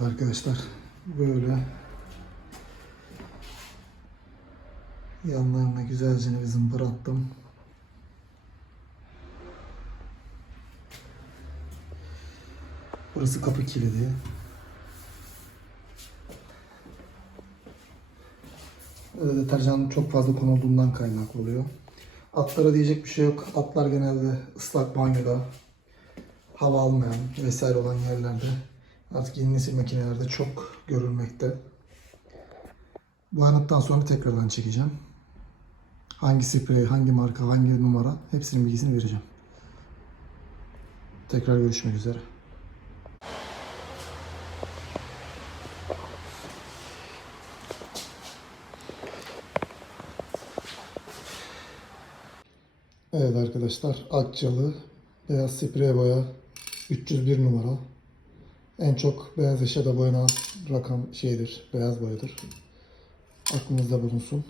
Evet arkadaşlar, böyle yanlarına güzelce bir zımpara attım. Burası kapı kilidi. Deterjan çok fazla konulduğundan kaynaklı oluyor. Atlara diyecek bir şey yok. Atlar genelde ıslak banyoda, hava almayan vesaire olan yerlerde, artık yeni nesil makinelerde çok görülmekte. Bu anıttan sonra tekrardan çekeceğim. Hangi sprey, hangi marka, hangi numara, hepsinin bilgisini vereceğim. Tekrar görüşmek üzere. Evet arkadaşlar, Akçalı beyaz sprey boya 301 numara. En çok beyaz eşyada boyanan rakam beyaz boyadır. Aklınızda bulunsun.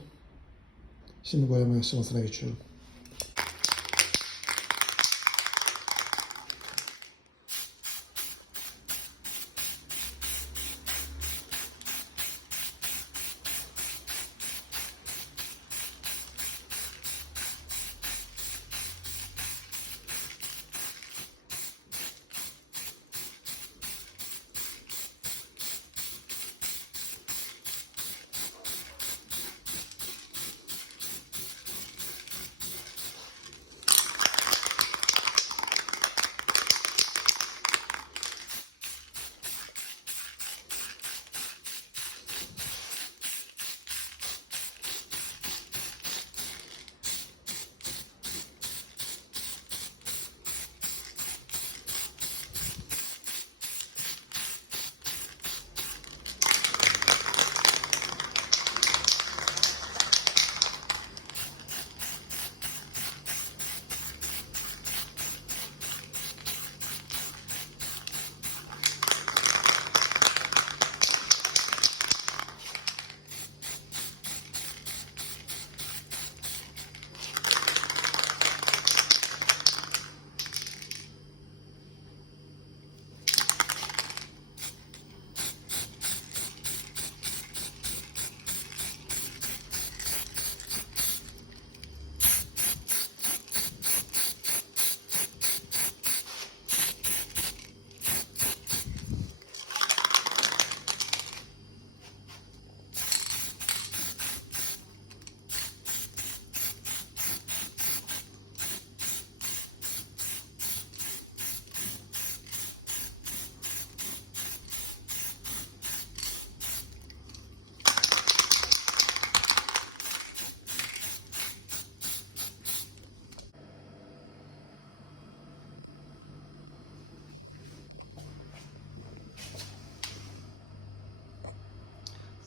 Şimdi boyama aşamasına geçiyorum.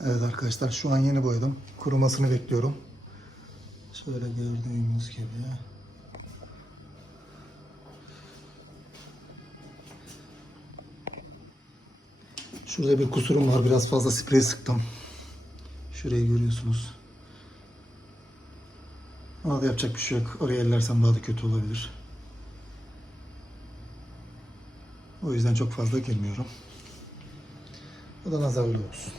Evet arkadaşlar, şu an yeni boyadım. Kurumasını bekliyorum. Şöyle gördüğünüz gibi. Şurada bir kusurum var. Biraz fazla sprey sıktım. Şurayı görüyorsunuz. Ama da yapacak bir şey yok. Oraya ellersem daha da kötü olabilir. O yüzden çok fazla girmiyorum. O da nazarlı olsun.